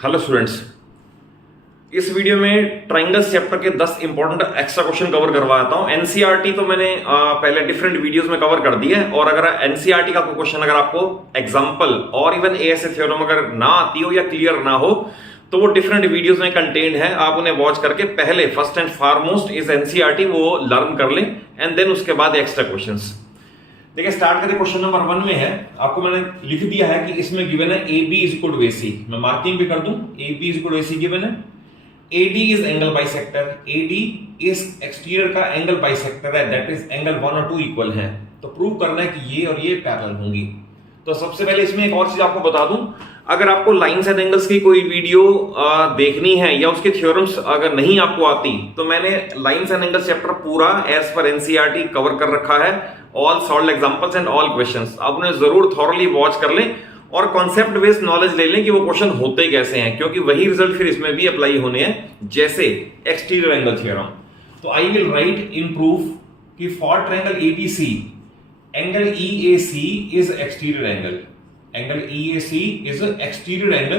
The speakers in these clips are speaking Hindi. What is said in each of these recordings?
हेलो स्टूडेंट्स, इस वीडियो में ट्राइंगल्स चैप्टर के 10 इंपॉर्टेंट एक्स्ट्रा क्वेश्चन कवर करवाता हूं। एनसीईआरटी तो मैंने पहले डिफरेंट वीडियोस में कवर कर दिया है, और अगर एनसीईआरटी का कोई क्वेश्चन अगर आपको एग्जांपल और इवन एएसए थ्योरम अगर ना आती हो या क्लियर ना हो तो वो डिफरेंट वीडियोस में कंटेंट है। आप उन्हें वॉच करके पहले first and foremost is NCERT वो लर्न कर लें एंड देन उसके बाद एक्स्ट्रा क्वेश्चंस। देखिए स्टार्ट करते क्वेश्चन नंबर 1 में है। आपको मैंने लिख दिया है कि इसमें गिवन है A B is equal to A C. मैं मार्किंग भी कर दूं, A B is equal to A C given है। A D is angle bisector, A D इस एक्सटीरियर का एंगल बाइसेक्टर है, दैट इज एंगल 1 और 2 इक्वल है। तो प्रूव करना है कि ये और ये पैरेलल होंगी। तो सबसे पहले इसमें एक और चीज आपको बता दूं, अगर आपको लाइंस एंड एंगल्स की कोई वीडियो देखनी है या उसके थ्योरम्स अगर नहीं आपको आती तो मैंने लाइंस एंड एंगल्स चैप्टर पूरा एज पर एनसीईआरटी कवर कर रखा है, all solved examples and all questions. आप उन्हें जरूर थॉरली वॉच कर लें और कॉन्सेप्ट बेस्ड नॉलेज ले लें कि वो क्वेश्चन होते कैसे हैं, क्योंकि वही रिजल्ट फिर इसमें भी अप्लाई होने हैं जैसे एक्सटीरियर एंगल थ्योरम। तो I will write in proof कि for triangle ABC angle EAC is exterior angle, angle EAC is exterior angle,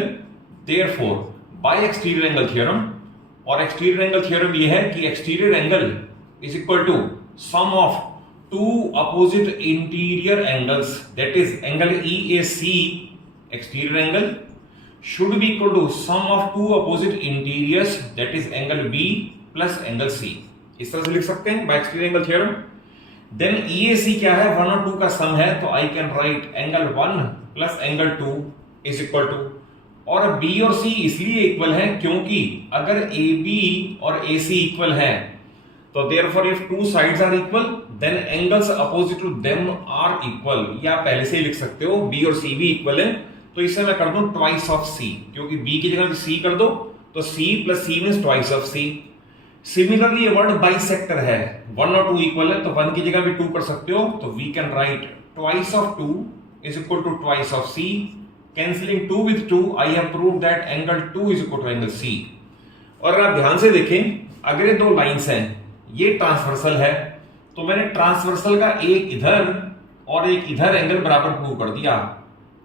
therefore by exterior angle theorem. और एक्सटीरियर एंगल थ्योरम ये है कि exterior angle is equal to sum of two opposite interior angles, that is angle EAC exterior angle should be equal to sum of two opposite interiors, that is angle B plus angle C। इस तरह से लिख सकते हैं by exterior angle theorem। then EAC क्या है, 1 और 2 का सम है, तो I can write angle 1 plus angle 2 is equal to, और B और C इसलिए इक्वल है क्योंकि अगर AB और AC इक्वल है तो therefore if two sides are equal then angles opposite to them are equal। या पहले से ही लिख सकते हो B और C भी इक्वल है, तो इसे मैं कर दूं twice of C, क्योंकि B की जगह C कर दो तो C plus C means twice of C। Similarly ये वर्ड बाइसेक्टर है, 1 और 2 इक्वल है तो 1 की जगह भी 2 कर सकते हो, तो we can write twice of 2 is equal to twice of C। Cancelling 2 with 2 I have proved that angle 2 is equal to angle C। और अगर आप ध्यान से देखें, अगर ये दो लाइंस हैं, ये ट्रांसवर्सल है, तो मैंने ट्रांसवर्सल का एक इधर और एक इधर एंगल बराबर प्रूव कर दिया,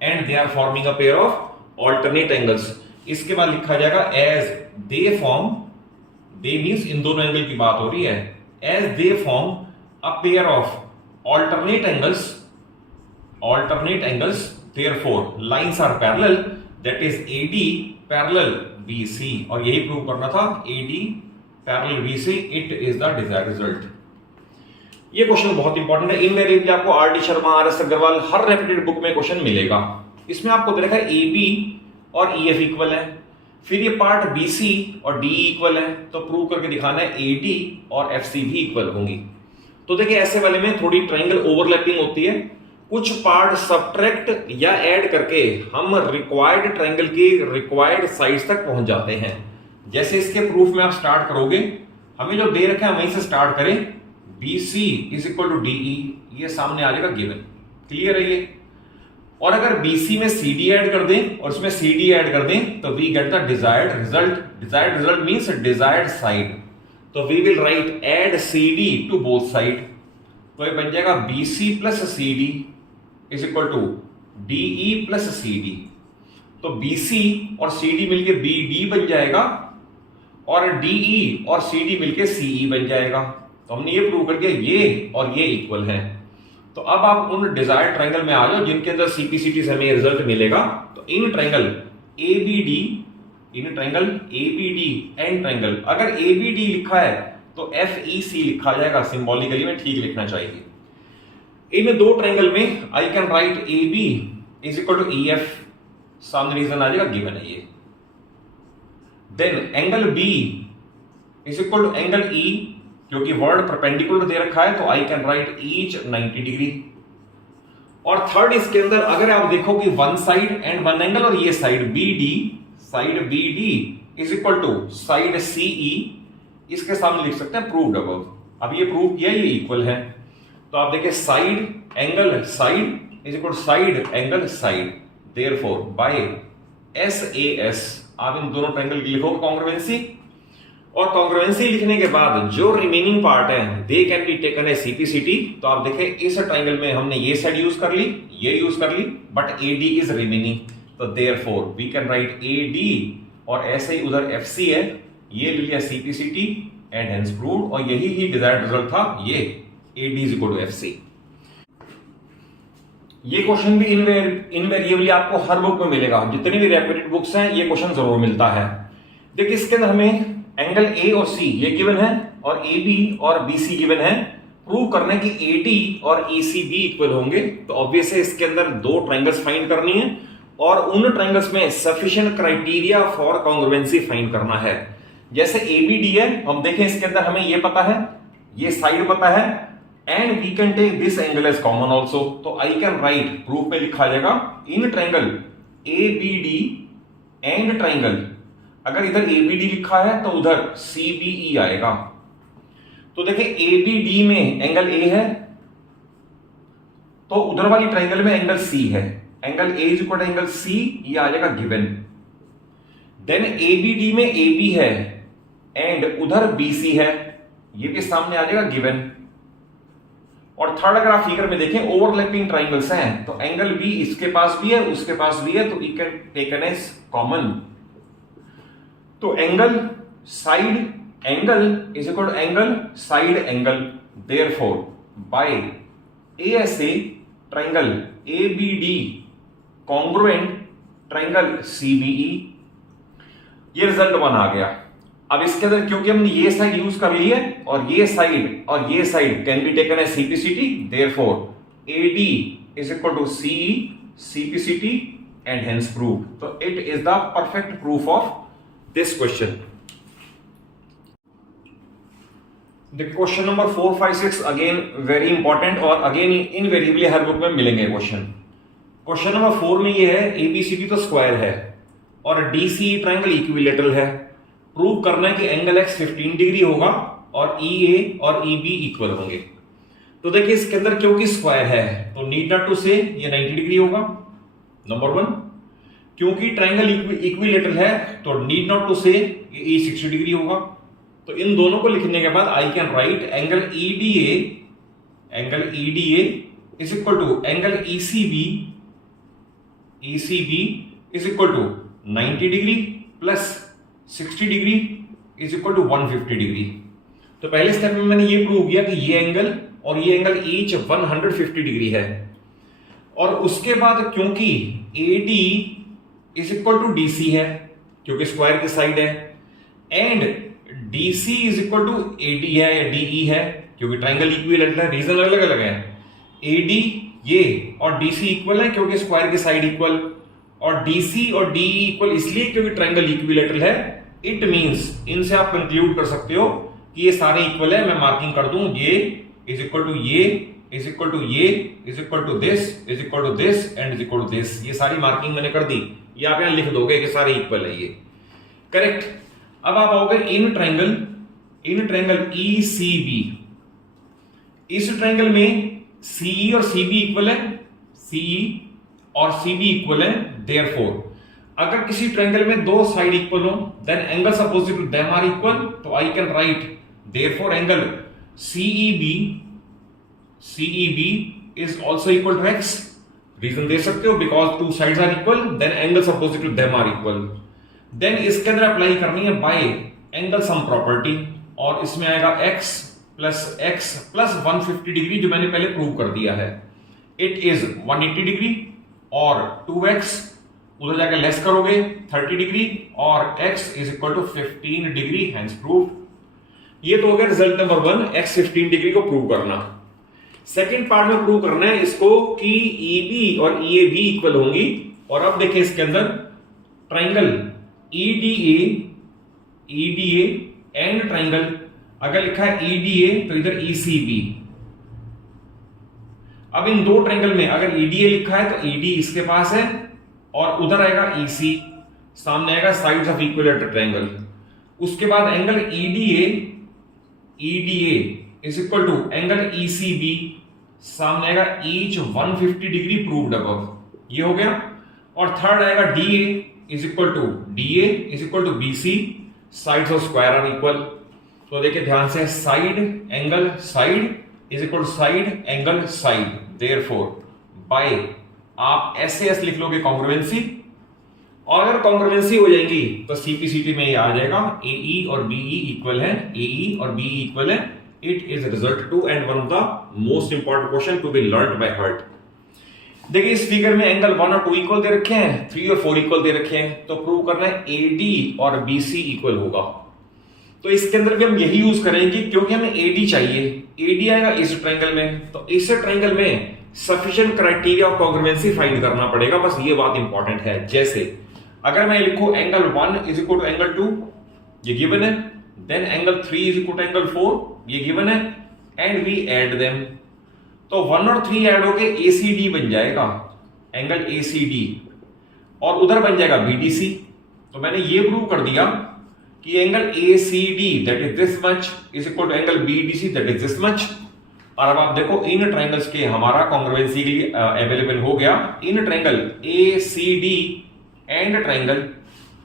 and they are forming a pair of alternate angles. इसके बाद लिखा जाएगा as they form, they means इन दोनों एंगल की बात हो रही है, as they form a pair of alternate angles, alternate angles therefore lines are parallel, that is AD parallel BC. और यही प्रूव करना था, AD parallel BC, it is the desired result. ये क्वेश्चन बहुत इंपॉर्टेंट है, इनवेरिएबली आपको आर.डी. शर्मा, आर.एस. अग्रवाल हर रेप्यूटेड बुक में क्वेश्चन मिलेगा। इसमें आपको दे रखा है AB और EF इक्वल है, फिर ये पार्ट BC और DE इक्वल है, तो प्रूव करके दिखाना है AD और FC भी इक्वल होंगी। तो देखिए ऐसे वाले में थोड़ी ट्रायंगल ओवरलैपिंग होती है, कुछ पार्ट सब्ट्रैक्ट या ऐड करके हम रिक्वायर्ड ट्रायंगल की रिक्वायर्ड साइड्स तक पहुंच जाते हैं। जैसे इसके प्रूफ में आप स्टार्ट करोगे, हमें जो दे रखा है वहीं से स्टार्ट करें, BC is equal to DE, ये सामने आ जाएगा गिवन, क्लियर है ये। और अगर BC में CD ऐड कर दें और इसमें CD ऐड कर दें तो we get the desired result. Desired result means desired side, तो we will write add CD to both side, तो ये बन जाएगा BC plus CD is equal to DE plus CD। तो BC और CD मिलके BD बन जाएगा और DE और CD मिलके CE बन जाएगा। तो हमने ये प्रूव कर दिया ये और ये इक्वल है। तो अब आप उन डिजायर्ड ट्रायंगल में आ जाओ जिनके अंदर CPCT से हमें रिजल्ट मिलेगा। तो इन triangle ABD, in triangle ABD and triangle, अगर ABD लिखा है तो FEC लिखा जाएगा, सिंबॉलिकली में ठीक लिखना चाहिए। इन दो ट्रायंगल में I can write AB is equal to EF, सामने रीजन आ जाएगा, गिवन है ये। Then angle B is equal to angle E, क्योंकि वर्ड परपेंडिकुलर दे रखा है तो I can write each 90 degree. और थर्ड इसके अंदर अगर आप देखो कि one side and one angle, और ये side BD is equal to side CE, इसके सामने लिख सकते हैं प्रूव्ड अबव। अब ये प्रूव किया, ये इक्वल है, तो आप देखिए side angle side is equal to side angle side, therefore by SAS आप इन दोनों ट्रायंगल की लिखोगे कॉन्ग्रुएंसी, और कॉन्ग्रुएंसी लिखने के बाद जो रिमेनिंग पार्ट है they can be taken as CPCT। तो आप देखें इस ट्रायंगल में हमने ये साइड यूज कर ली, ये यूज कर ली, बट AD इज रिमेनिंग, तो therefore we can write AD और ऐसे ही उधर FC है, ये ले लिया CPCT एंड हेंस प्रूव्ड, और यही ही डिजायर्ड रिजल्ट था, ये AD is equal to FC। ये क्वेश्चन भी इनवेरिएबली आपको हर बुक में मिलेगा, जितनी भी रेप्यूटेड बुक्स हैं ये क्वेश्चन जरूर मिलता है। देखिए इसके अंदर हमें एंगल A और C ये गिवन है और AB और BC गिवन है। प्रूव करने की AD और ECB इक्वल होंगे, तो ऑब्वियस है इसके अंदर दो ट्रायंगल्स फाइंड करनी है और उन ट्रायंगल्स में sufficient criteria for congruency find करना है। जैसे ABD है, हम देखें इसके अंदर हमें ये पता है, ये साइड पता है, and we can take this angle as common also, तो आई कैन राइट, प्रूफ में लिखा जाएगा in triangle ABD and triangle, अगर इधर ABD लिखा है तो उधर CBE आएगा। तो देखिए ABD में एंगल A है तो उधर वाली ट्रायंगल में एंगल C है, angle A is equal to angle C, ये आ जाएगा गिवन। देन ABD में AB है एंड उधर BC है, ये भी सामने आ जाएगा गिवन। और थर्ड अगर आप फिगर में देखें ओवरलैपिंग ट्रायंगल्स हैं, तो एंगल B इसके पास भी है उसके पास भी है, तो you can taken as common. तो angle side angle is equal to angle side angle, therefore by ASA triangle ABD congruent triangle CBE, ये रिजल्ट 1 आ गया। अब इसके अंदर क्योंकि हमने ये साइड यूज कर ली है और ये side can be taken as CPCT, therefore AD is equal to CE CPCT and hence proved. तो it is the perfect proof of this question. Question number 4, 5, 6 again very important और अगेन इनवेरिएबली हर बुक में मिलेंगे क्वेश्चन। क्वेश्चन नंबर 4 में ये है ABCD तो स्क्वायर है और DCE ट्रायंगल इक्विलैटरल है। प्रूव करना है कि एंगल X 15 डिग्री होगा और EA और EB इक्वल होंगे। तो देखिए इसके अंदर क्योंकि स्क्वायर है तो नीड नॉट टू से ये 90 डिग्री होगा, नंबर 1। क्योंकि ट्रायंगल इक्विलैटरल है तो नीड नॉट टू से ये 60 डिग्री होगा। तो इन दोनों को लिखने के बाद I can write angle EDA is equal to angle ECB is equal to 90 degree plus 60 degree is equal to 150 degree. तो पहले स्टेप में मैंने ये प्रूव किया कि ये एंगल और ये एंगल ईच 150 डिग्री है। और उसके बाद क्योंकि AD is equal to DC है क्योंकि स्क्वायर की साइड है, and DC is equal to AD है या DE है क्योंकि ट्रायंगल इक्विलैटरल है, रीजन अलग अलग है। AD ये और DC इक्वल है क्योंकि स्क्वायर की साइड इक्वल, और DC और DE इक्वल इसलिए क्योंकि ट्रायंगल इक्विलैटरल है। इट मींस इनसे आप कंक्लूड कर सकते हो कि ये सारे इक्वल है। मैं मार्किंग कर दूं, ये इज इक्वल टू ये इज इक्वल टू ये is equal to this is equal to this and is equal to this, ये सारी मार्किंग मैंने कर दी। ये आप यहां लिख दोगे कि सारे इक्वल है, ये करेक्ट। अब आप आओगे इन ट्रायंगल ECB, इस ट्रायंगल में CE और CB इक्वल है, CE और CB इक्वल है, देयरफॉर अगर किसी ट्रायंगल में दो साइड इक्वल हो then angles opposite to them are equal, तो I can write therefore angle CEB is also equal to X। Reason दे सकते हो because two sides are equal then angles opposite to them are equal. Then इसके अंदर अप्लाई करनी है बाय एंगल सम प्रॉपर्टी, और इसमें आएगा X प्लस 150 डिग्री जो मैंने पहले प्रूव कर दिया है। इट इज 180 डिग्री और 2X उधर जाकर लेस करोगे 30 डिग्री और X is equal to 15 degree, hence prove. ये तो हो गया रिजल्ट नंबर 1, X 15 डिग्री को प्रूव करना। सेकेंड पार्ट में प्रूव करना है इसको कि EB और EAB इक्वल होंगी। और अब देखिए इसके अंदर ट्रायंगल EDA एंड ट्रायंगल, अगर लिखा है EDA तो इधर ECB। अब इन दो ट्रायंगल में अगर EDA लिखा है तो ED इसके पास है और उधर आएगा EC, सामने आएगा साइड्स ऑफ इक्विलैटरल ट्रायंगल। उसके बाद angle EDA is equal to angle ECB, सामने आएगा ईच 150 डिग्री प्रूव्ड अबव, ये हो गया। और थर्ड आएगा DA is equal to BC, sides of square are equal. तो देखिए ध्यान से, side angle side is equal to side angle side, therefore by आप SAS लिख लोगे कॉन्ग्रुएंसी, और अगर कॉन्ग्रुएंसी हो जाएगी तो सीपीसीटी में ये आ जाएगा AE और BE इक्वल है, AE और BE इक्वल है। It is result 2 and one of the most important question to be learned by heart. देखिए इस फिगर में एंगल 1 और 2 इक्वल दे रखे हैं, 3 और 4 इक्वल दे रखे हैं, तो प्रूव करना है AD और BC इक्वल होगा। तो इसके अंदर भी हम यही यूज करेंगे क्योंकि हमें AD चाहिए। AD आएगा इस ट्रायंगल में, तो इस ट्रायंगल में sufficient criteria of congruency find करना पड़ेगा। बस ये बात इंपॉर्टेंट है। जैसे अगर मैं लिखूं angle 1 is equal to angle 2, ये गिवन है, then angle 3 is equal to angle 4, ये गिवन है, एंड वी ऐड देम, तो 1 और 3 ऐड होके ACD बन जाएगा, एंगल ACD, और उधर बन जाएगा BDC। तो मैंने ये प्रूव कर दिया कि angle ACD that is this much is equal to angle BDC that is this much. और अब आप देखो इन ट्रायंगल्स के हमारा कॉन्ग्रुएंसी के लिए अवेलेबल हो गया। In triangle ACD and triangle,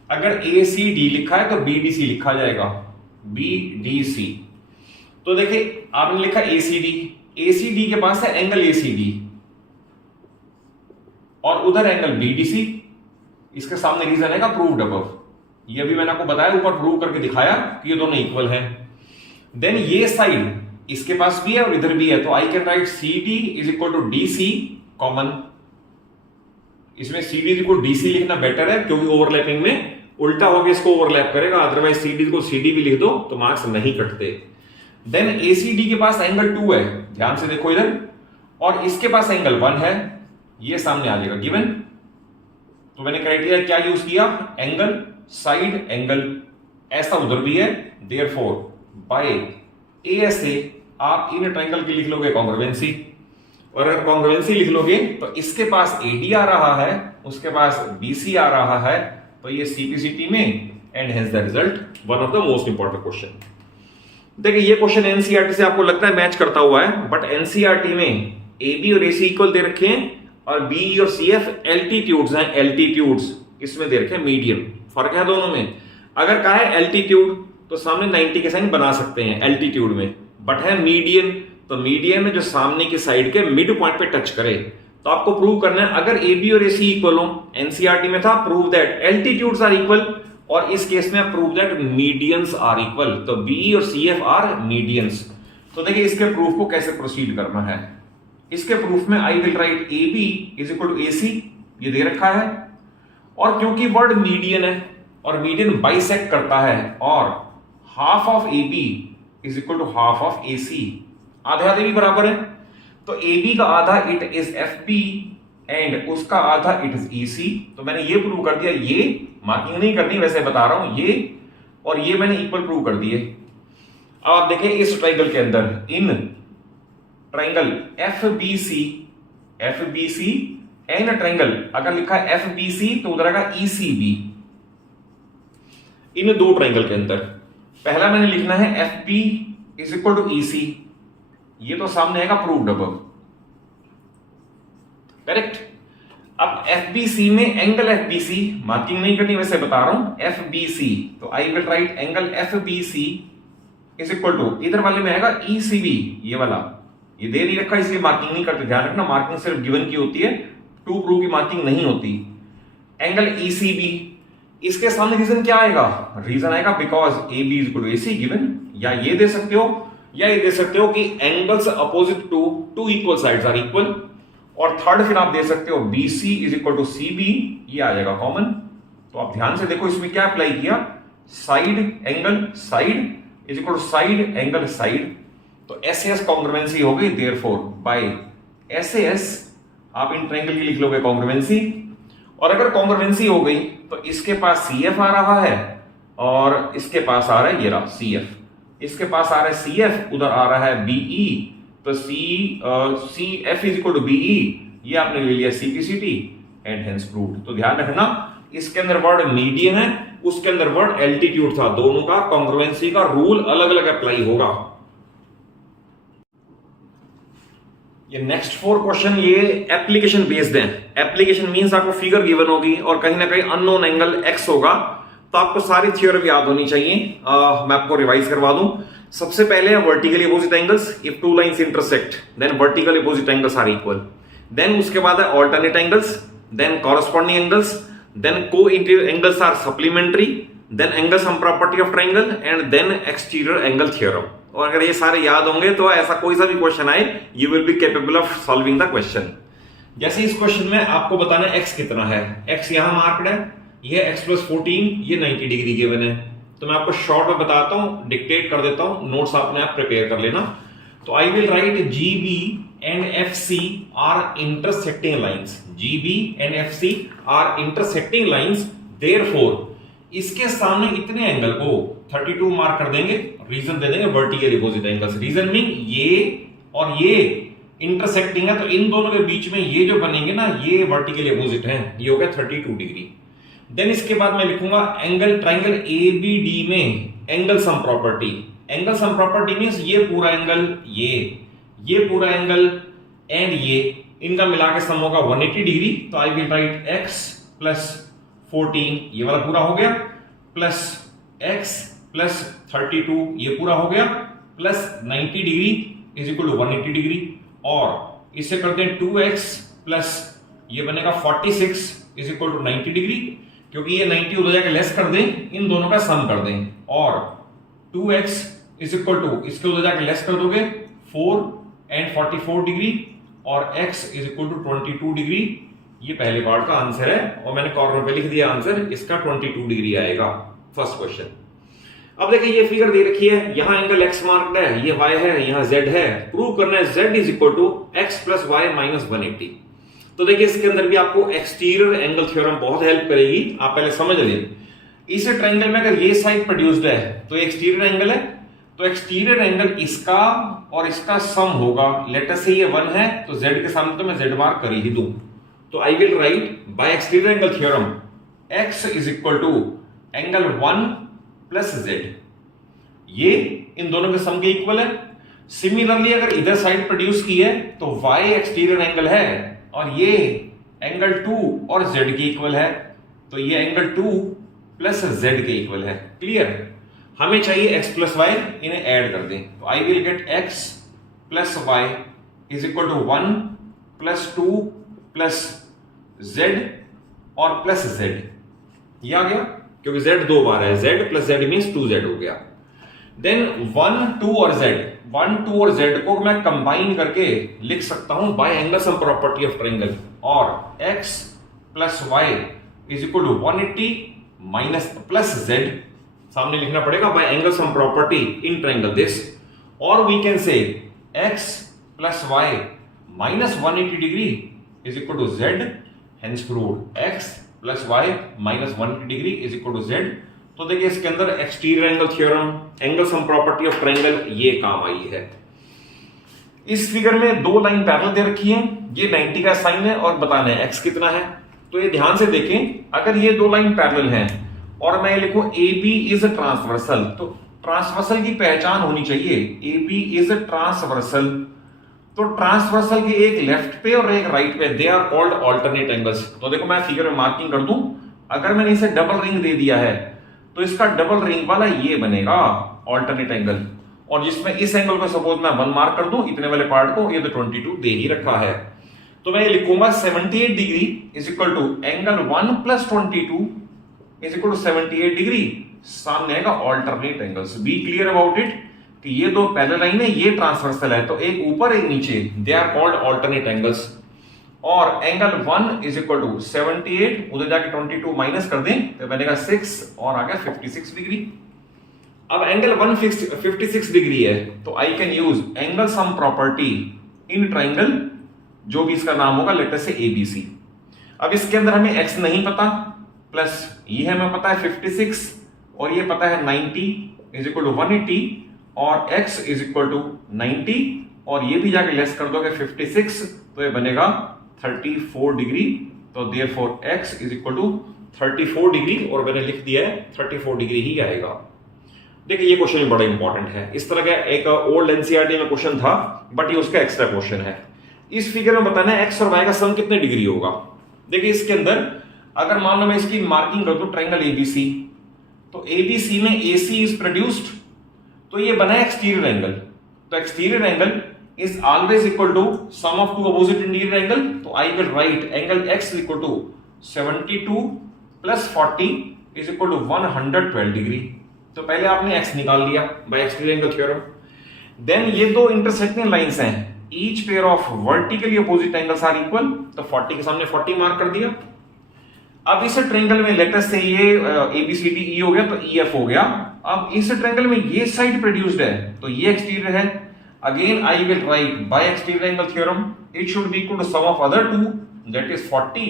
अगर ACD लिखा है तो BDC लिखा जाएगा, BDC। तो देखिए आपने लिखा ACD के पास है एंगल ACD और उधर एंगल BDC, इसके सामने रीजन है प्रूव्ड अबव। ये भी मैंने आपको बताया, ऊपर प्रूव करके दिखाया कि ये दोनों इक्वल हैं। देन ये साइड इसके पास भी है और इधर भी है, तो I can write CD is equal to DC common. इसमें CD is equal to DC लिखना बेटर है क्योंकि ओवरलैपिंग में उल्टा होकर इसको ओवरलैप करेगा, अदरवाइज CD को CD भी लिख दो तो मार्क्स नहीं कटते। देन ACD के पास एंगल 2 है, ध्यान से देखो इधर, और इसके पास एंगल 1 है, ये सामने आ जाएगा गिवन। तो मैंने क्राइटेरिया क्या यूज किया, एंगल, साइड, एंगल, ऐसा उधर भी है, देयरफॉर बाय ASA आप इन ट्रायंगल की लिख लोगे कॉन्ग्रुएंसी, और अगर कॉन्ग्रुएंसी लिख लोगे तो इसके पास AD आ रहा है, उसके पास BC आ रहा है, तो ये CPCT में, and hence the result one of the most important question. देखिए ये क्वेश्चन NCERT से आपको लगता है मैच करता हुआ है, बट NCERT में AB और AC इक्वल दे रखे हैं और BE और CF एल्टीट्यूड्स हैं, एल्टीट्यूड्स इसमें दे रखे हैं मीडियम, फर्क है दोनों में। अगर कहा है एल्टीट्यूड तो सामने 90 के साइन बना सकते हैं एल्टीट्यूड में, बट है मीडियन, तो मीडियन में जो सामने की साइड के मिड पॉइंट पे टच करे। तो आपको प्रूव करना है अगर AB और AC इक्वल हो, NCERT में था prove that altitudes are equal, और इस केस में prove that medians are equal, तो BE और CF आर मीडियंस। तो देखिए इसके प्रूफ को कैसे प्रोसीड करना है। इसके प्रूफ में I will write AB is equal to AC, ये दे रखा है, और क्योंकि वर्ड मीडियन है और मीडियन बाइसेक्ट करता है, और half of AB is equal to half of AC, आधे आधे भी बराबर है, तो AB का आधा इट इज FB एंड उसका आधा इट इज EC। तो मैंने ये प्रूव कर दिया, ये मार्किंग नहीं करनी वैसे बता रहा हूं, ये और ये मैंने इक्वल प्रूव कर दिए। अब आप देखें इस ट्रायंगल के अंदर, in triangle FBC and triangle अगर लिखा है FBC तो उधर आएगा ECB। इन दो ट्रायंगल के अंदर पहला मैंने लिखना है FB is equal to EC, ये तो सामने आएगा प्रूव्ड अबव, करेक्ट। अब FBC में एंगल FBC मार्किंग नहीं करनी वैसे बता रहा हूं, FBC, तो I will write angle FBC is equal to, इधर वाले में आएगा ECB, ये वाला, ये दे नहीं रखा इसलिए मार्किंग नहीं करते, ध्यान रखना मार्किंग सिर्फ गिवन की होती है, टू प्रूव की मार्किंग नहीं होती। एंगल ECB, इसके सामने रीजन क्या आएगा, रीजन आएगा because AB is equal to AC given, या ये दे सकते हो या ये दे सकते हो कि angles opposite to two equal sides are equal, और थर्ड फिर आप दे सकते हो BC is equal to CB, ये आ जाएगा कॉमन। तो आप ध्यान से देखो इसमें क्या अप्लाई किया, side angle side is equal to side angle side, तो SAS कॉन्ग्रुएंसी हो गई, देयरफॉर बाय SAS आप इन ट्रायंगल की लिख लोगे कॉन्ग्रुएंसी, और अगर कॉन्ग्रुएंसी हो गई तो इसके पास CF आ रहा है और इसके पास आ रहा है ये रहा CF, इसके पास आ रहा है CF, उधर आ रहा है BE, तो CF is equal to BE, ये आपने ले लिया CPCT एंड हेंस प्रूव्ड। तो ध्यान रखना इसके अंदर वर्ड मीडियन है, उसके अंदर वर्ड एल्टीट्यूड था, दोनों का कॉन्ग्रुएंसी का रूल अलग अलग अप्लाई होगा। ये नेक्स्ट 4 क्वेश्चन ये एप्लीकेशन बेस्ड हैं। एप्लीकेशन मींस आपको फिगर गिवन होगी और कहीं ना कहीं अननोन एंगल x होगा, तो आपको सारी थ्योरम याद होनी चाहिए। मैं आपको रिवाइज करवा दूं। सबसे पहले vertically opposite angles, if two lines intersect then vertically opposite angles are equal. Then उसके बाद है alternate angles, then corresponding angles, then co-interior angles are supplementary, then angle sum property of triangle, and then exterior angle theorem. और अगर ये सारे याद होंगे तो ऐसा कोई सा भी क्वेश्चन आए, you will be capable of solving the question. जैसे इस क्वेश्चन में आपको बताना है x कितना है, x यहां मार्क्ड है, ये x + 14, ये 90 डिग्री गिवन है। तो मैं आपको शॉर्ट में बताता हूं, डिक्टेट कर देता हूं, नोट्स आपने आप प्रिपेयर कर लेना। तो I will right GB and FC are intersecting lines. GB and FC are intersecting lines. Therefore, इसके सामने इतने एंगल को 32 मार्क कर देंगे, रीजन दे देंगे vertical opposite angles. Reason mean ये और ये इंटरसेक्टिंग है, तो इन दोनों के बीच में ये जो बनेंगे ना, ये वर्टिकल अपोजिट हैं, ये हो गया 32 डिग्री। देन इसके बाद मैं लिखूंगा एंगल ट्राइंगल ABD में angle sum property. Angle sum property means ये पूरा एंगल, ये पूरा एंगल एंड ये इनका मिला के सम होगा 180 डिग्री। तो आई विल राइट x + 14 ये वाला पूरा हो गया, प्लस x + 32 ये पूरा हो गया, plus 90 degree is equal to 180 degree. और इससे करते हैं 2x प्लस ये बनेगा 46 इज इक्वल टू 90 डिग्री, क्योंकि ये 90 उधर जाके लेस कर दें, इन दोनों का सम कर दें। और 2x इज इक्वल टू इसके उधर जाके लेस कर दोगे 4 एंड 44 डिग्री, और x is equal to 22 degree. ये पहले पार्ट का आंसर है, और मैंने कॉर्नर पे लिख दिया आंसर, इसका 22 डिग्री आएगा फर्स्ट क्वेश्चन। अब देखिए ये फिगर दे रखी है, यहां एंगल x मार्क्ड है, ये y है, यहां z है। प्रूव करना है z is equal to x + y - 180। तो देखिए इसके अंदर भी आपको एक्सटीरियर एंगल थ्योरम बहुत हेल्प करेगी, आप पहले समझ लें। इस ट्रायंगल में अगर ये साइड प्रोड्यूस्ड है तो एक्सटीरियर एंगल है, तो एक्सटीरियर एंगल इसका और इसका सम होगा। लेट अस से ये 1 है, तो z के सामने तो मैं z मार्क कर ही दूं। तो I will write by exterior angle theorem x is equal to angle 1 + z। ये इन दोनों के सम के इक्वल है। सिमिलरली अगर इधर साइड प्रोड्यूस की है तो y एक्सटीरियर एंगल है, और ये एंगल 2 और z के इक्वल है, तो ये एंगल 2 + z के इक्वल है। क्लियर? हमें चाहिए x + y, इन्हें ऐड कर दें। तो I will get x + y is equal to 1 + 2 + z और प्लस z। ये आ गया, क्योंकि z 2 बार है, z + z मींस 2z हो गया। देन 1, 2 और z को मैं कंबाइन करके लिख सकता हूं by angle sum property of triangle, और x + y is equal to 180 - + z सामने लिखना पड़ेगा by angle sum property in triangle this, और we can say x + y - 180 degree is equal to z, hence proved x + y - 180 degree is equal to z। तो देखिए इसके अंदर exterior angle theorem, angle sum property of triangle ये काम आई है। इस फिगर में 2 लाइन पैरेलल दे रखी है, ये 90 का साइन है और बताना है x कितना है। तो ये ध्यान से देखें, अगर ये 2 लाइन पैरेलल हैं और मैं लिखूं AB इज ट्रांसवर्सल, तो ट्रांसवर्सल की पहचान होनी चाहिए, AB इज ट्रांसवर्सल। तो ट्रांसवर्सल के एक लेफ्ट पे और एक राइट पे, they are called alternate angles. तो देखो मैं फिगर में मार्किंग कर दूं, अगर मैंने इसे डबल रिंग दे दिया है तो इसका डबल रिंग वाला ये बनेगा अल्टरनेट एंगल, और जिसमें इस एंगल को सपोज मैं 1 मार्क कर दूं, इतने वाले पार्ट को, ये तो 22 दे ही रखा है। तो मैं ये लिखूंगा 78 degree is equal to angle 1 + 22 is equal to 78 degree. सामने आएगा alternate angles. Be clear about it कि ये 2 पैरेलल लाइन है, ये ट्रांसवर्सल है, तो एक ऊपर एक नीचे, they are called alternate angles. और एंगल 1 इज इक्वल टू 78, उधर जाके 22 माइनस कर दें तो बनेगा 6 और आ गया 56 डिग्री। अब एंगल 156 डिग्री है, तो I can use angle sum property in triangle, जो भी इसका नाम होगा, लेट अस से ABC। अब इसके अंदर हमें x नहीं पता, प्लस ये हमें पता है 56 और ये पता है 90 इज इक्वल टू 180, और x इज इक्वल टू 90, और ये भी जाके लेस कर दोगे 56, तो ये बनेगा 34 डिग्री। तो therefore x is equal to 34 degree, और मैंने लिख दिया है 34 डिग्री ही आएगा। देखिए ये क्वेश्चन बड़ा इंपॉर्टेंट है, इस तरह का एक ओल्ड एनसीईआरटी में क्वेश्चन था, बट ये उसका एक्स्ट्रा क्वेश्चन है। इस फिगर में बताना है x और y का सम कितने डिग्री होगा। देखिए इसके अंदर अगर मान लो मैं इसकी मार्किंग कर दूं ट्रायंगल ABC, तो ABC में AC इज प्रोड्यूस्ड, तो ये बना है एक्सटीरियर एंगल। तो exterior angle is always equal to sum of two opposite interior angle, तो I will write angle x is equal to 72 plus 40 is equal to 112 degree. तो पहले आपने x निकाल लिया बाय एक्सटीरियर एंगल थ्योरम। देन ये दो इंटरसेक्टिंग लाइंस हैं, each pair of vertically opposite angles are equal, तो 40 के सामने 40 मार्क कर दिया। अब इस ट्रायंगल में लेटेस्ट से ये ABCD E हो गया तो EF हो गया। अब इस ट्रायंगल में ये साइड प्रोड्यूस्ड है तो ये एक्सटीरियर है। Again I will write by exterior angle theorem it should be equal to sum of other two, that is 40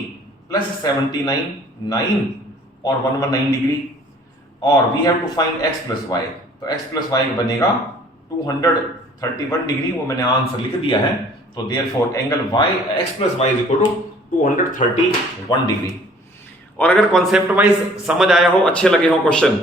plus 79 9 और 119 डिग्री, और we have to find x plus y. तो x प्लस वाई बनेगा 231 डिग्री, वो मैंने आंसर लिख दिया है। तो therefore angle x plus y is equal to 231 degree. और अगर कॉन्सेप्ट वाइज समझ आया हो, अच्छे लगे हो क्वेश्चन,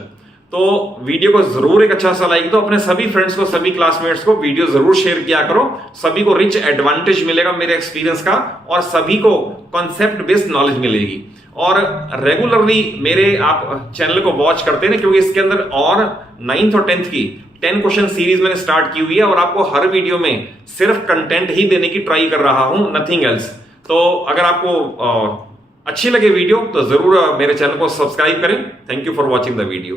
तो वीडियो को जरूर एक अच्छा सा लाइक दो, अपने सभी फ्रेंड्स को, सभी क्लासमेट्स को वीडियो जरूर शेयर किया करो। सभी को रिच एडवांटेज मिलेगा मेरे एक्सपीरियंस का, और सभी को कॉन्सेप्ट बेस्ड नॉलेज मिलेगी। और रेगुलरली मेरे आप चैनल को वॉच करते हैं, क्योंकि इसके अंदर और 9th और 10th की 10 क्वेश्चन सीरीज मैंने स्टार्ट की हुई है, और आपको हर वीडियो में सिर्फ कंटेंट ही देने की ट्राई कर रहा हूं, नथिंग एल्स। तो अगर आपको अच्छी लगे वीडियो तो जरूर मेरे चैनल को सब्सक्राइब करें। Thank you for watching the video.